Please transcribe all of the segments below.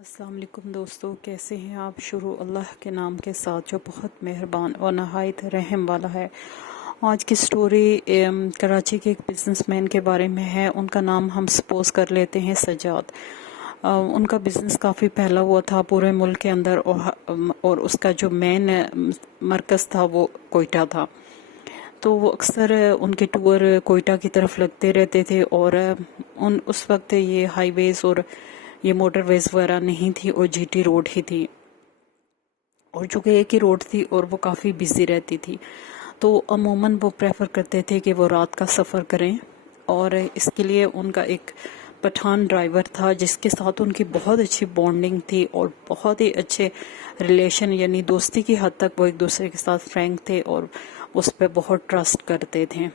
السلام علیکم دوستو، کیسے ہیں آپ؟ شروع اللہ کے نام کے ساتھ جو بہت مہربان اور نہایت رحم والا ہے۔ آج کی سٹوری کراچی کے ایک بزنس مین کے بارے میں ہے۔ ان کا نام ہم سپوز کر لیتے ہیں سجاد۔ ان کا بزنس کافی پھیلا ہوا تھا پورے ملک کے اندر، اور اس کا جو مین مرکز تھا وہ کوئٹہ تھا۔ تو وہ اکثر ان کے ٹور کوئٹہ کی طرف لگتے رہتے تھے، اور اس وقت یہ ہائی ویز اور یہ موٹر ویز وغیرہ نہیں تھی، اور جی ٹی روڈ ہی تھی، اور چونکہ ایک ہی روڈ تھی اور وہ کافی بزی رہتی تھی، تو عموماً وہ پریفر کرتے تھے کہ وہ رات کا سفر کریں۔ اور اس کے لیے ان کا ایک پٹھان ڈرائیور تھا جس کے ساتھ ان کی بہت اچھی بانڈنگ تھی، اور بہت ہی اچھے ریلیشن، یعنی دوستی کی حد تک وہ ایک دوسرے کے ساتھ فرینک تھے اور اس پہ بہت ٹرسٹ کرتے تھے۔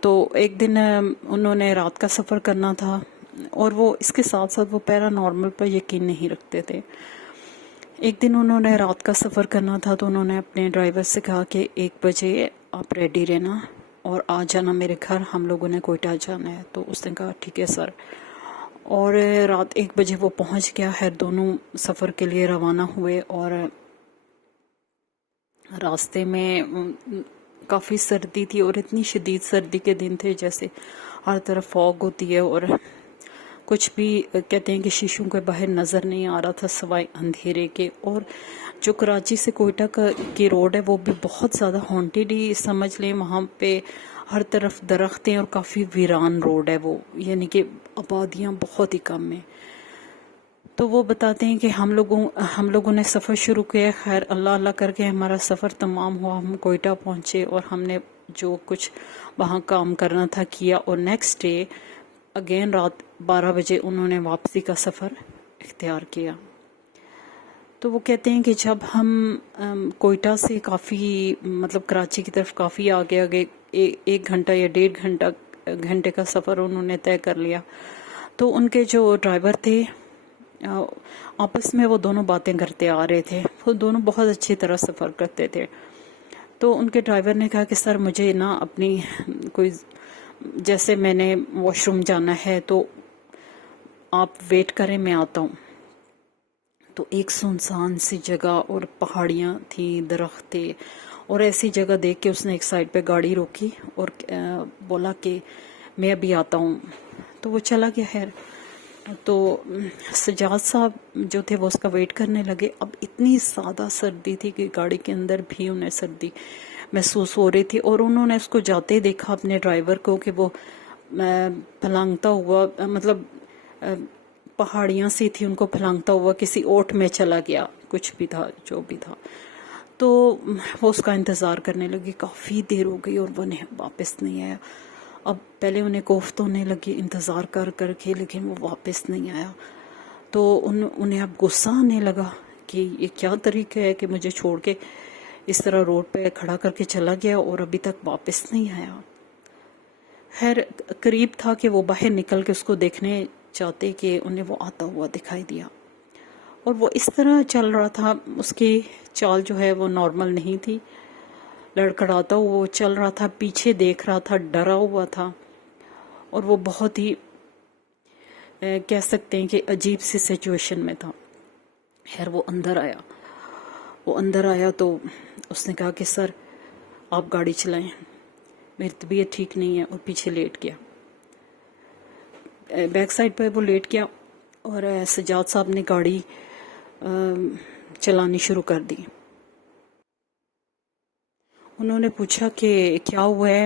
تو ایک دن انہوں نے رات کا سفر کرنا تھا، اور وہ اس کے ساتھ ساتھ وہ پیرا نارمل پر یقین نہیں رکھتے تھے۔ ایک دن انہوں نے رات کا سفر کرنا تھا، تو انہوں نے اپنے ڈرائیور سے کہا کہ 1 بجے آپ ریڈی رہنا اور آ جانا میرے گھر، ہم لوگوں نے کوئٹہ جانا ہے۔ تو اس نے کہا ٹھیک ہے سر، اور رات 1 بجے وہ پہنچ گیا۔ خیر دونوں سفر کے لیے روانہ ہوئے، اور راستے میں کافی سردی تھی، اور اتنی شدید سردی کے دن تھے جیسے ہر طرف فوگ ہوتی ہے، اور کچھ بھی کہتے ہیں کہ شیشوں کے باہر نظر نہیں آ رہا تھا سوائے اندھیرے کے۔ اور جو کراچی سے کوئٹہ کی روڈ ہے وہ بھی بہت زیادہ ہانٹیڈ ہی سمجھ لیں، وہاں پہ ہر طرف درخت ہیں اور کافی ویران روڈ ہے وہ، یعنی کہ آبادیاں بہت ہی کم ہیں۔ تو وہ بتاتے ہیں کہ ہم لوگوں نے سفر شروع کیا۔ خیر اللہ اللہ کر کے ہمارا سفر تمام ہوا، ہم کوئٹہ پہنچے، اور ہم نے جو کچھ وہاں کام کرنا تھا کیا، اور نیکسٹ ڈے اگین رات 12 بجے انہوں نے واپسی کا سفر اختیار کیا۔ تو وہ کہتے ہیں کہ جب ہم کوئٹہ سے کافی مطلب کراچی کی طرف کافی آگے 1 گھنٹہ یا 1.5 گھنٹے کا سفر انہوں نے طے کر لیا، تو ان کے جو ڈرائیور تھے آپس میں وہ دونوں باتیں کرتے آ رہے تھے، وہ دونوں بہت اچھی طرح سفر کرتے تھے۔ تو ان کے ڈرائیور نے کہا کہ سر مجھے نا اپنی کوئی، جیسے میں نے واش روم جانا ہے تو آپ ویٹ کریں میں آتا ہوں۔ تو ایک سنسان سی جگہ اور پہاڑیاں تھیں، درخت تھے، اور ایسی جگہ دیکھ کے اس نے ایک سائڈ پہ گاڑی روکی اور بولا کہ میں ابھی آتا ہوں۔ تو وہ چلا گیا۔ خیر تو سجاد صاحب جو تھے وہ اس کا ویٹ کرنے لگے۔ اب اتنی زیادہ سردی تھی کہ گاڑی کے اندر بھی انہیں سردی محسوس ہو رہی تھی، اور انہوں نے اس کو جاتے دیکھا اپنے ڈرائیور کو کہ وہ پھلانگتا ہوا، مطلب پہاڑیاں سی تھی، ان کو پھلانگتا ہوا کسی اوٹ میں چلا گیا، کچھ بھی تھا جو بھی تھا۔ تو وہ اس کا انتظار کرنے لگی، کافی دیر ہو گئی اور وہ واپس نہیں آیا۔ اب پہلے انہیں کوفت ہونے لگی انتظار کر کر کے، لیکن وہ واپس نہیں آیا۔ تو انہیں اب غصہ آنے لگا کہ یہ کیا طریقہ ہے کہ مجھے چھوڑ کے اس طرح روڈ پہ کھڑا کر کے چلا گیا اور ابھی تک واپس نہیں آیا۔ خیر قریب تھا کہ وہ باہر نکل کے اس کو دیکھنے چاہتے کہ انہیں وہ آتا ہوا دکھائی دیا، اور وہ اس طرح چل رہا تھا، اس کی چال جو ہے وہ نارمل نہیں تھی، لڑکھڑاتا ہوا وہ چل رہا تھا، پیچھے دیکھ رہا تھا، ڈرا ہوا تھا، اور وہ بہت ہی کہہ سکتے ہیں کہ عجیب سی سچویشن میں تھا۔ خیر وہ اندر آیا تو اس نے کہا کہ سر آپ گاڑی چلائیں، میری طبیعت ٹھیک نہیں ہے، اور پیچھے لیٹ گیا، بیک سائڈ پہ وہ لیٹ گیا، اور سجاد صاحب نے گاڑی چلانی شروع کر دی۔ انہوں نے پوچھا کہ کیا ہوا ہے،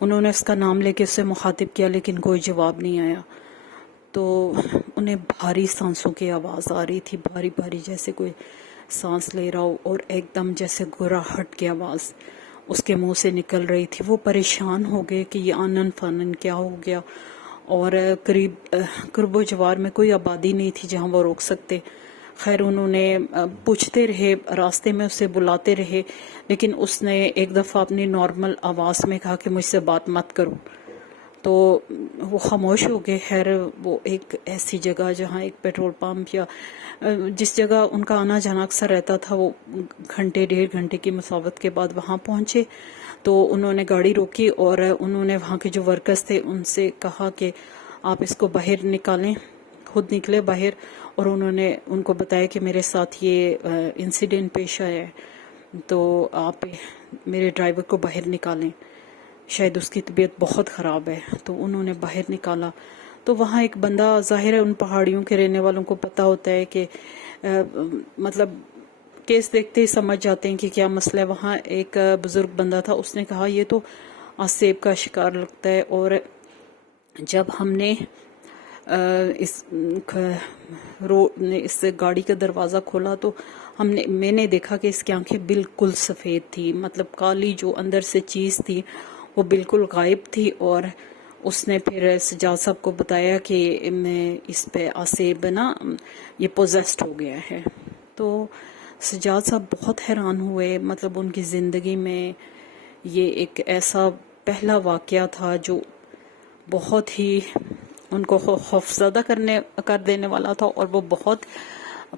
انہوں نے اس کا نام لے کے اسے مخاطب کیا، لیکن کوئی جواب نہیں آیا۔ تو انہیں بھاری سانسوں کی آواز آ رہی تھی، بھاری بھاری جیسے کوئی سانس لے رہا ہو، اور ایک دم جیسے گھراہٹ کی آواز اس کے منہ سے نکل رہی تھی۔ وہ پریشان ہو گئے کہ یہ آنن فانن کیا ہو گیا، اور قرب و جوار میں کوئی آبادی نہیں تھی جہاں وہ روک سکتے۔ خیر انہوں نے پوچھتے رہے، راستے میں اسے بلاتے رہے، لیکن اس نے ایک دفعہ اپنی نارمل آواز میں کہا کہ مجھ سے بات مت کرو، تو وہ خاموش ہو گئے۔ خیر وہ ایک ایسی جگہ جہاں ایک پیٹرول پمپ یا جس جگہ ان کا آنا جانا اکثر رہتا تھا، وہ 1.5 گھنٹے کی مسافت کے بعد وہاں پہنچے۔ تو انہوں نے گاڑی روکی، اور انہوں نے وہاں کے جو ورکرز تھے ان سے کہا کہ آپ اس کو باہر نکالیں، خود نکلے باہر اور انہوں نے ان کو بتایا کہ میرے ساتھ یہ انسیڈنٹ پیش آیا ہے، تو آپ میرے ڈرائیور کو باہر نکالیں، شاید اس کی طبیعت بہت خراب ہے۔ تو انہوں نے باہر نکالا، تو وہاں ایک بندہ، ظاہر ہے ان پہاڑیوں کے رہنے والوں کو پتہ ہوتا ہے کہ مطلب کیس دیکھتے ہی سمجھ جاتے ہیں کہ کیا مسئلہ ہے۔ وہاں ایک بزرگ بندہ تھا، اس نے کہا یہ تو آسیب کا شکار لگتا ہے، اور جب ہم نے اس گاڑی کا دروازہ کھولا تو میں نے دیکھا کہ اس کی آنکھیں بالکل سفید تھی، مطلب کالی جو اندر سے چیز تھی وہ بالکل غائب تھی۔ اور اس نے پھر سجاد صاحب کو بتایا کہ اس پہ آسیب نا یہ پوزیسڈ ہو گیا ہے۔ تو سجاد صاحب بہت حیران ہوئے، مطلب ان کی زندگی میں یہ ایک ایسا پہلا واقعہ تھا جو بہت ہی ان کو خوفزدہ کر دینے والا تھا، اور وہ بہت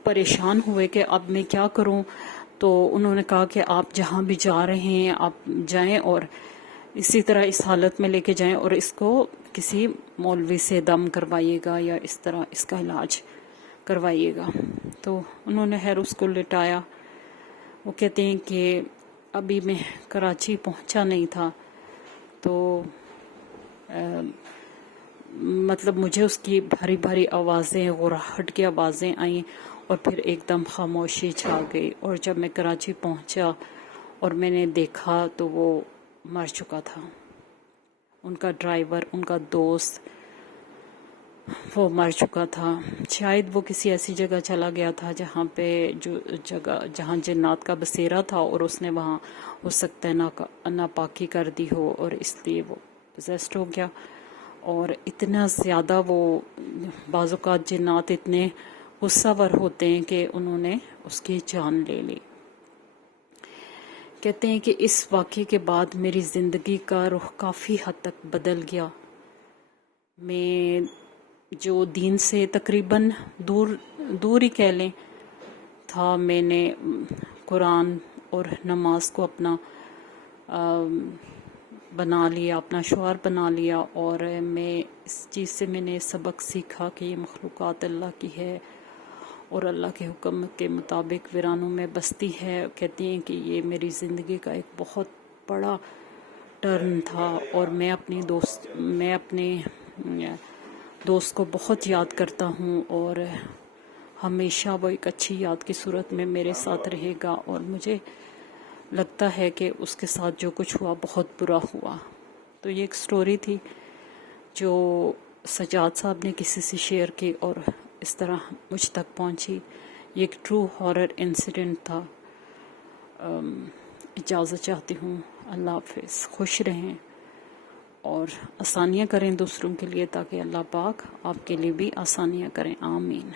پریشان ہوئے کہ اب میں کیا کروں۔ تو انہوں نے کہا کہ آپ جہاں بھی جا رہے ہیں آپ جائیں اور اسی طرح اس حالت میں لے کے جائیں، اور اس کو کسی مولوی سے دم کروائیے گا یا اس طرح اس کا علاج کروائیے گا۔ تو انہوں نے خیر اس کو لٹایا۔ وہ کہتے ہیں کہ ابھی میں کراچی پہنچا نہیں تھا تو مطلب مجھے اس کی بھاری بھاری آوازیں، غراہٹ کی آوازیں آئیں، اور پھر ایک دم خاموشی چھا گئی۔ اور جب میں کراچی پہنچا اور میں نے دیکھا تو وہ مر چکا تھا، ان کا ڈرائیور، ان کا دوست، وہ مر چکا تھا۔ شاید وہ کسی ایسی جگہ چلا گیا تھا جہاں پہ جہاں جنات کا بسیرا تھا، اور اس نے وہاں ہو سکتا ہے ناپاکی کر دی ہو، اور اس لیے وہ پوزیسڈ ہو گیا۔ اور اتنا زیادہ وہ بعض اوقات جنات اتنے غصہ ور ہوتے ہیں کہ انہوں نے اس کی جان لے لی۔ کہتے ہیں کہ اس واقعے کے بعد میری زندگی کا رخ کافی حد تک بدل گیا۔ میں جو دین سے تقریباً دور ہی کہہ لیں تھا، میں نے قرآن اور نماز کو اپنا بنا لیا، اپنا شعار بنا لیا، اور میں اس چیز سے میں نے سبق سیکھا کہ یہ مخلوقات اللہ کی ہے اور اللہ کے حکم کے مطابق ویرانوں میں بستی ہے۔ کہتی ہیں کہ یہ میری زندگی کا ایک بہت بڑا ٹرن تھا، اور میں اپنے دوست کو بہت یاد کرتا ہوں، اور ہمیشہ وہ ایک اچھی یاد کی صورت میں میرے ساتھ رہے گا۔ اور مجھے لگتا ہے کہ اس کے ساتھ جو کچھ ہوا بہت برا ہوا۔ تو یہ ایک سٹوری تھی جو سجاد صاحب نے کسی سے شیئر کی اور اس طرح مجھ تک پہنچی۔ یہ ایک ٹرو ہارر انسیڈنٹ تھا۔ اجازت چاہتی ہوں، اللہ حافظ، خوش رہیں اور آسانیاں کریں دوسروں کے لیے، تاکہ اللہ پاک آپ کے لیے بھی آسانیاں کریں، آمین۔